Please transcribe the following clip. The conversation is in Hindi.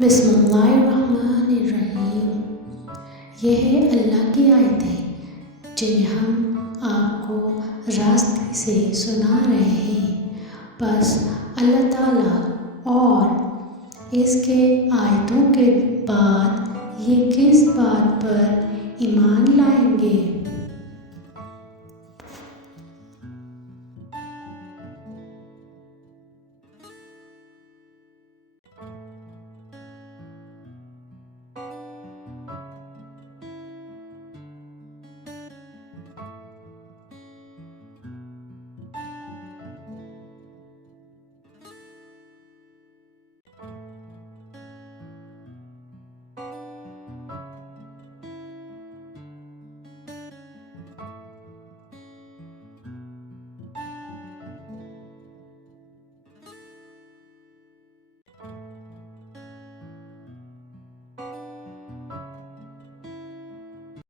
बिस्मिल्लाहिर्रहमानिर्रहीम। ये है अल्लाह की आयतें जिन्हें हम आपको रास्ते से सुना रहे हैं। बस अल्लाह ताला और इसके आयतों के बाद ये किस बात पर ईमान लाएंगे